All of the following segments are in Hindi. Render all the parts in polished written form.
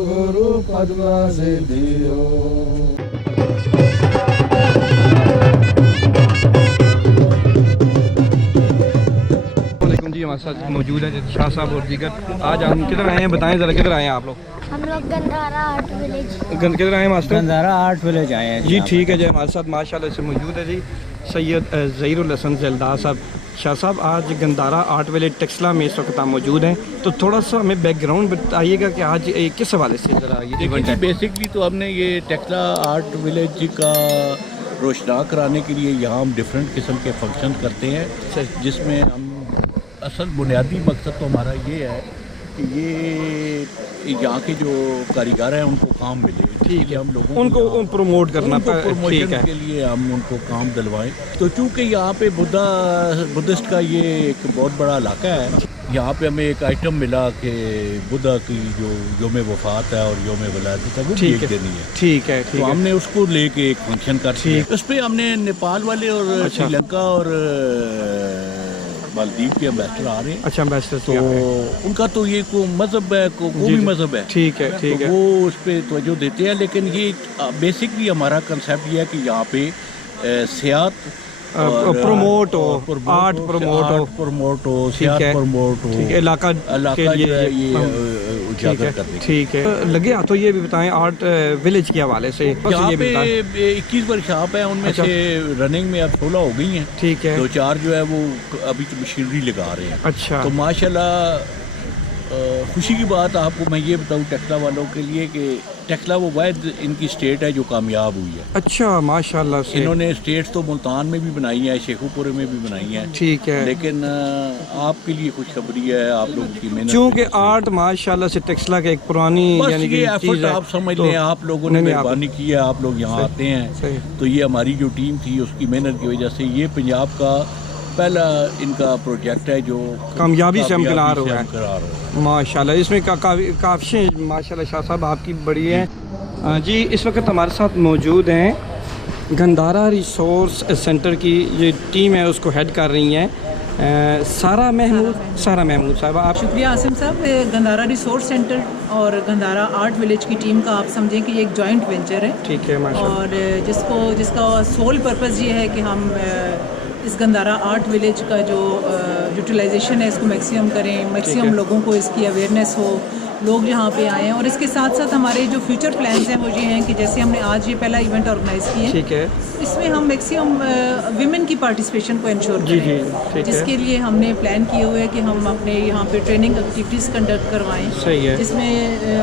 गुरु पद्मा सिद्धियो। जी हमारे साथ मौजूद है शाह साहब और दीगर। आज हम किधर आए हैं, बताएं ज़रा, किधर आए हैं आप लोग? हम लोग गंधारा आर्ट विलेज। किधर आए हैं मास्टर? गंधारा आर्ट विलेज आए हैं जी, ठीक है जी। हमारे साथ माशाल्लाह से मौजूद है जी सैयद ज़हीरुल हसन ज़ैलदार साहब। शाह साहब, आज गंधारा आर्ट विलेज टेक्सला में इस वक्त आप मौजूद हैं, तो थोड़ा सा हमें बैकग्राउंड बताइएगा कि आज किस हवाले से ज़रा ये इवेंट है। बेसिकली तो हमने ये टेक्सला आर्ट विलेज का रोशना कराने के लिए यहाँ हम डिफरेंट किस्म के फंक्शन करते हैं, जिसमें हम असल बुनियादी मकसद तो हमारा ये है कि ये यहाँ के जो कारीगर हैं उनको काम मिले। ठीक है, हम लोगों उनको प्रमोट करना, प्रमोशन के लिए हम उनको काम दिलवाएं। तो चूँकि यहाँ पे बुद्धिस्ट का ये एक बहुत बड़ा इलाका है, यहाँ पे हमें एक आइटम मिला कि बुद्धा की जो योम वफ़ात है और योम विलादत है वो भी एक देनी है। ठीक है, तो हमने उसको लेके एक फंक्शन कर दिया। उस पर हमने नेपाल वाले और श्रीलंका और मालदीव के एम्बेसडर आ रहे हैं। अच्छा, एम्बेसडर तो उनका तो ये को मज़हब है, वो भी मज़हब है। ठीक है, ठीक है, वो उस पर तवज्जो देते हैं। लेकिन ये बेसिकली हमारा कंसेप्ट ये है कि यहाँ पे सेहत प्रमोट हो, आर्ट प्रमोट हो, सेहत प्रमोट हो, इलाका के लिए ये उजागर करने। ठीक है, लगे हाथों ये भी बताएं आर्ट विलेज के हवाले से। यहाँ पे 21 वर्कशॉप है, उनमें से रनिंग में अब 16 हो गई हैं। ठीक है, 2-4 जो है वो अभी तो मशीनरी लगा रहे हैं। अच्छा, तो माशाल्लाह खुशी की बात आपको मैं ये बताऊँ टेक्सला वालों के लिए कि टेक्सला वो वाहिद इनकी स्टेट है जो कामयाब हुई है। अच्छा, माशाल्लाह से। इन्होंने स्टेट्स तो मुल्तान में भी बनाई है, शेखुपुर में भी बनाई है। ठीक है, लेकिन आपके लिए खुशखबरी है, आप लोगों की मेहनत, क्योंकि आर्ट माशाल्लाह से टेक्सला का एक पुरानी यानी कि एफर्ट आप समझ लें, आप लोगों ने मेहरबानी की है, आप लोग यहाँ आते हैं। तो ये हमारी जो टीम थी उसकी मेहनत की वजह से ये पंजाब का पहला इनका प्रोजेक्ट है जो कामयाबी से हमकिनार हुआ है माशाल्लाह। इसमें काफ़ी माशाल्लाह शाह साहब आपकी बड़ी है जी। इस वक्त हमारे साथ मौजूद हैं गंधारा रिसोर्स सेंटर की ये टीम है, उसको हेड कर रही हैं सारा महमूद साहब। आप शुक्रिया आसिम साहब। गंधारा रिसोर्स सेंटर और गंधारा आर्ट विलेज की टीम का आप समझें कि ये एक जॉइंट वेंचर है। ठीक है, माशाल्लाह। और जिसका सोल पर्पस ये है कि हम इस गंधारा आर्ट विलेज का जो यूटिलाइजेशन है इसको मैक्सिमम करें, मैक्सिमम लोगों को इसकी अवेयरनेस हो, लोग यहाँ पे आए हैं। और इसके साथ साथ हमारे जो फ्यूचर प्लान्स हैं वो ये हैं कि जैसे हमने आज ये पहला इवेंट ऑर्गेनाइज़ किया है, ठीक है, इसमें हम मैक्सिमम विमेन की पार्टिसिपेशन को इंश्योर करें, जिसके लिए हमने प्लान किए हुए हैं कि हम अपने यहाँ पे ट्रेनिंग एक्टिविटीज़ कंडक्ट करवाएं। सही है, जिसमें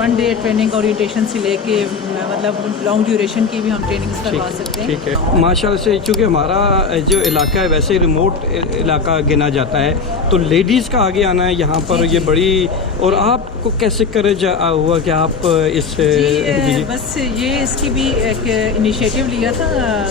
1 डे ट्रेनिंग ओरिएंटेशन से लेके मतलब लॉन्ग ड्यूरेशन की भी हम ट्रेनिंग्स करवा सकते हैं। ठीक है, माशाल्लाह से। चूँकि हमारा जो इलाका है वैसे रिमोट इलाका गिना जाता है, तो लेडीज़ का आगे आना है यहाँ पर ये बड़ी। और आपको कैसे करेज हुआ कि आप इस बस ये इसकी भी एक इनिशिएटिव लिया था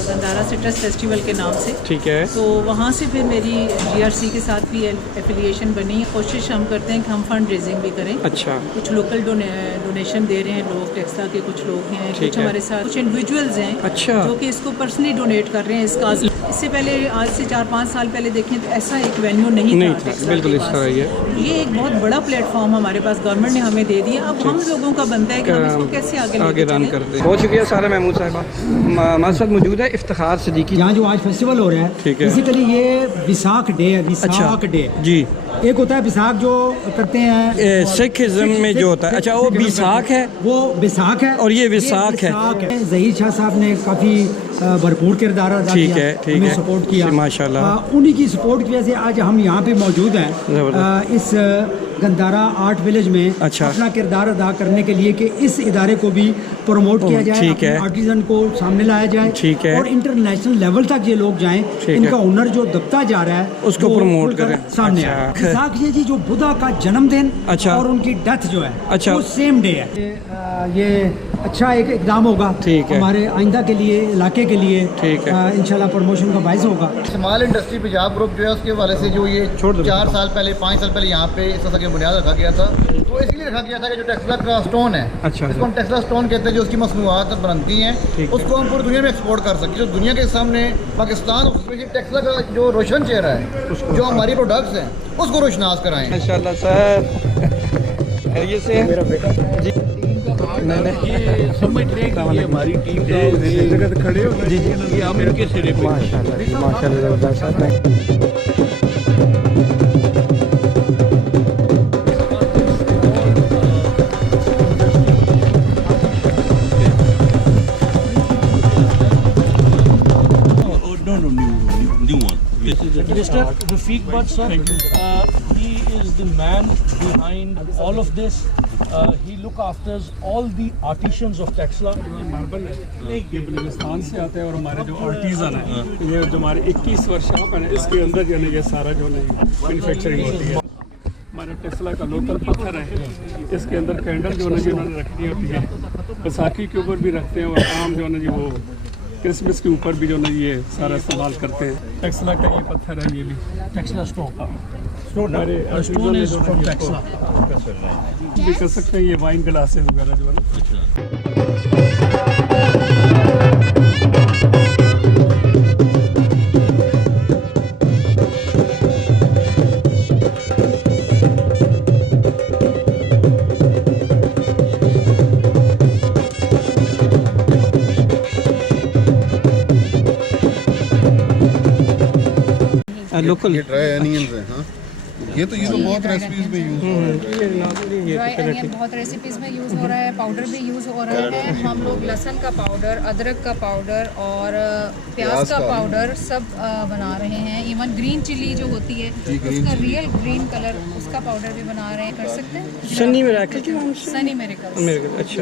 गंधारा सिट्रस फेस्टिवल के नाम से। ठीक है, तो वहाँ से फिर मेरी GRC के साथ भी एफिलिएशन बनी। कोशिश हम करते हैं कि हम फंड रेजिंग भी करें। अच्छा, कुछ लोकल डोनेशन दे रहे हैं लोग, टेक्सला के कुछ लोग हैं, कुछ हमारे साथ कुछ इंडिविजुअल्स हैं। अच्छा, जो कि इसको पर्सनली डोनेट कर रहे हैं इस काज। इससे पहले आज से 4-5 साल पहले देखें तो ऐसा एक वेन्यू नहीं था। बिल्कुल इस तरह ये एक बहुत बड़ा प्लेटफॉर्म हमारे पास गवर्नमेंट ने हमें दे दिया। अब हम लोगों का बनता है कि हम इसको कैसे आगे रन करते हैं। बहुत शुक्रिया सारा महमूद साहिबा। हमारे साथ मौजूद है इफ्तिखार सिद्दीकी। यहाँ जो आज फेस्टिवल हो रहा है, ठीक है, बेसिकली ये विसाख डे है। विसाख डे जी, एक होता है विसाख जो करते हैं सिखिज्म में जो होता है। अच्छा, वो विसाख है, वो विसाख है और ये विसाख है। ज़हीर शाह साहब ने काफ़ी भरपूर किरदार अदा किया, हमें सपोर्ट किया माशाल्लाह। उन्हीं की सपोर्ट की वजह से आज हम यहाँ पे मौजूद हैं इस गंधारा आर्ट विलेज में। अच्छा, अपना किरदार अदा करने के लिए कि इस इदारे को भी प्रमोट किया जाए, ठीक है, आर्टिजन को सामने लाया जाए, ठीक है, और इंटरनेशनल लेवल तक ये लोग जाएं, इनका हुनर जो दबता जा रहा है उसको प्रमोट करें सामने। विसाख जी जो बुद्धा का जन्मदिन अच्छा, और उनकी डेथ जो है अच्छा, वो सेम डे है। ये अच्छा एक इकदाम होगा, ठीक है। हमारे आइंदा के लिए, इलाके के लिए, ठीक है। इंशाल्लाह प्रमोशन का बायस होगा। स्मॉल इंडस्ट्री पंजाब ग्रुप जो है उसके हवाले से जो ये 4 साल पहले 5 साल पहले यहाँ पे इस तरह की बुनियाद रखा गया था, तो इसलिए रखा गया था कि जो टेस्ला का स्टोन है, अच्छा, इसको हम टेस्ला स्टोन कहते हैं, जो उसकी मसनूआत बनती हैं उसको हम पूरी दुनिया में एक्सपोर्ट कर सकें। जो दुनिया के सामने पाकिस्तान उसमें टेस्ला का जो रोशन चेहरा है, जो हमारी प्रोडक्ट्स हैं उसको रोशनास कराएं माशाल्लाह सर। ये से मेरा बेटा जी ये समझ लें कि ये हमारी टीम है, खड़े हो जी जी ये हम इनके सिरे पे माशाल्लाह जी, माशाल्लाह ज़बरदस्त साहब। new one. This is Mr. Rafiq Bhatt, sir, he is the man behind all of this. He look after all the artisans of Texla. Marble है ये बलूचिस्तान से आता है और हमारे जो आर्टिजन है ये जो हमारे 21 वर्कशॉप है इसके अंदर जो है ये सारा जो है मैन्युफैक्चरिंग होती है। हमारा टेस्ला का लोकल पत्थर है, इसके अंदर कैंडल जो है उन्होंने रखनी होती है, बैसाखी के ऊपर भी रखते हैं और आम जो है जी वो क्रिसमस के ऊपर भी जो है ये सारा इस्तेमाल करते हैं। टेस्ला का ये पत्थर है, ये भी Texla stone. हमारे Stone is from Texla. भी कर सकते हैं। ये वाइन ग्लासेस वगैरह जो है ना लोकल ये ड्राई अनियंस है। हाँ, ये तो बहुत रेसिपीज में यूज हो रहा है। ड्राई अनियन बहुत रेसिपीज़ में यूज़ हो रहा है, पाउडर भी यूज़ हो रहा है। हम लोग लहसुन का पाउडर, अदरक का पाउडर और प्याज का पाउडर सब बना रहे हैं। इवन ग्रीन चिली जो होती है उसका रियल ग्रीन कलर उसका पाउडर भी बना रहे हैं। कर सकते हैं सनी मिरेकल के नाम से? सनी मिरेकल, मिरेकल, अच्छा।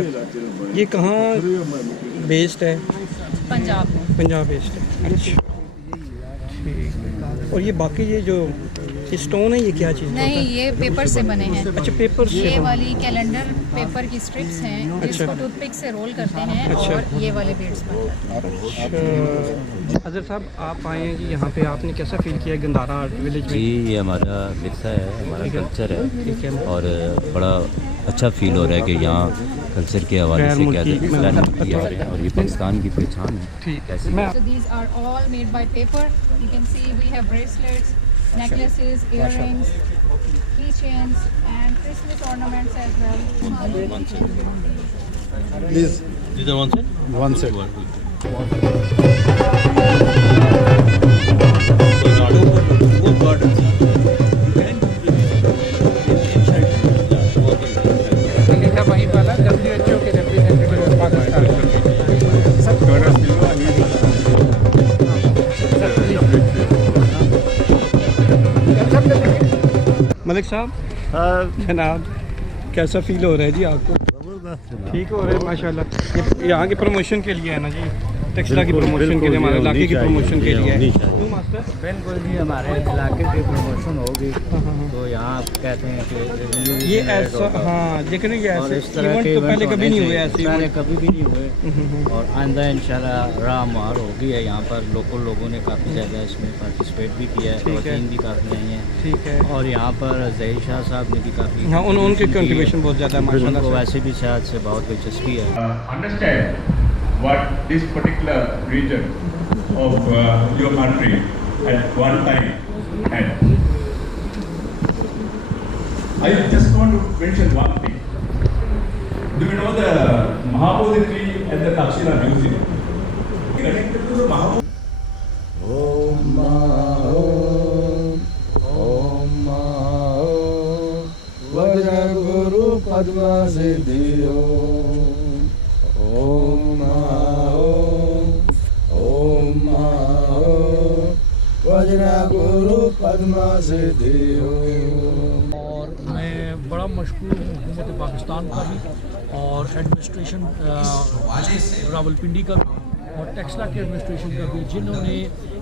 ये कहाँ बेस्ड है? पंजाब में। पंजाब बेस्ड है, अच्छा ठीक। और ये बाकी ये जो स्टोन है ये क्या चीज़? नहीं, ये पेपर से बने हैं। अच्छा, पेपर से ये वाली कैलेंडर पेपर की स्ट्रिप्स हैं जिसको टूथपिक से रोल करते हैं और ये वाले बीड्स बनते हैं। हज़र साहब आप आए हैं जी यहाँ पे, आपने कैसा फील किया गंदारा आर्ट विलेज में? जी ये हमारा विरसा है, हमारा कल्चर ठीक है। है और बड़ा अच्छा फील हो रहा है कि यहाँ कल्चर के हवाले से क्या किया रहे हैं और ये पाकिस्तान की पहचान है। ठीक है। So these are all made by paper. You can see we have bracelets, necklaces, earrings, keychains and Christmas ornaments as well. Please These are one set? One set. Malik साहब जनाब कैसा फील हो रहा है जी आपको? ठीक हो रहा है माशाल्लाह। ये यहाँ की प्रमोशन के लिए है ना जी, टेक्सला की प्रमोशन के लिए, हमारे इलाके की प्रमोशन के लिए है। क्यों मास्टर? बिल्कुल जी, हमारे इलाके की प्रमोशन होगी तो यहाँ आप कहते हैं कि ये ऐसा, हाँ लेकिन ये ऐसे इवेंट तो पहले कभी नहीं हुए, ऐसे पहले कभी भी नहीं हुए और आइंदा इंशाल्लाह राहमार होगी है। यहाँ पर लोकल लोगों ने काफ़ी ज़्यादा इसमें पार्टिसिपेट भी किया है, ख़वातीन भी काफ़ी आई हैं। ठीक है। और यहाँ पर जहीर शाह साहब ने भी काफ़ी, हाँ उनके कंट्रीब्यूशन बहुत ज़्यादा है माशाल्लाह। उनको वैसे भी शायद से बहुत दिलचस्पी है। Understand what this particular region of your country at one time had. I just want to mention one thing. Do you know the Mahabodhi tree at the Takshila Museum? Connected to the Mahabodhi. Om Om Om Vajra Guru Padma Siddhi Om Om Vajra Guru Padma Siddhi और मैं बड़ा मशहूर हूँ हुकूमत पाकिस्तान का भी और एडमिनिस्ट्रेशन रावलपिंडी का भी और टेक्सला के एडमिनिस्ट्रेशन का भी, जिन्होंने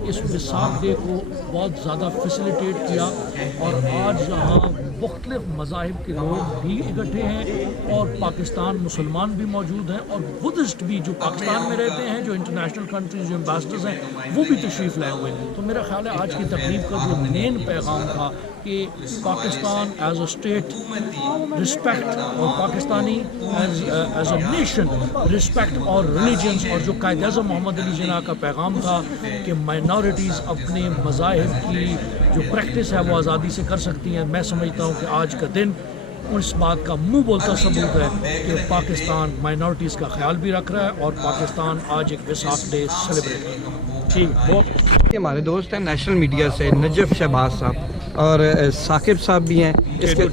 इस विसाख डे को बहुत ज़्यादा फैसिलिटेट किया और आज यहाँ मुख्तलिफ मज़ाहिब के लोग भी इकट्ठे हैं और पाकिस्तान मुसलमान भी मौजूद हैं और बुद्धिस्ट भी जो पाकिस्तान में रहते हैं, जो इंटरनेशनल कंट्रीज जो एम्बेसडर्स हैं वो भी तशरीफ़ लाए हुए हैं। तो मेरा ख्याल है आज की तकरीब का जो मेन पैगाम था कि Pakistan as a state respect और Pakistani as a nation respect और रिलीजन्स, और जो कायद आज़म मोहम्मद अली जिन्ना का पैगाम था कि माइनॉरिटीज़ अपने मज़ाहिब की जो प्रैक्टिस है वो आज़ादी से कर सकती हैं। मैं समझता हूँ कि आज का दिन उस बात का मुंह बोलता सबूत है कि पाकिस्तान माइनॉरिटीज़ का ख्याल भी रख रहा है और पाकिस्तान आज एक विसाख डे सेलिब्रेट कर रहा है। ठीक, बहुत हमारे दोस्त हैं नेशनल मीडिया से नजफ शहबाज साहब और साकिब साहब भी हैं इसके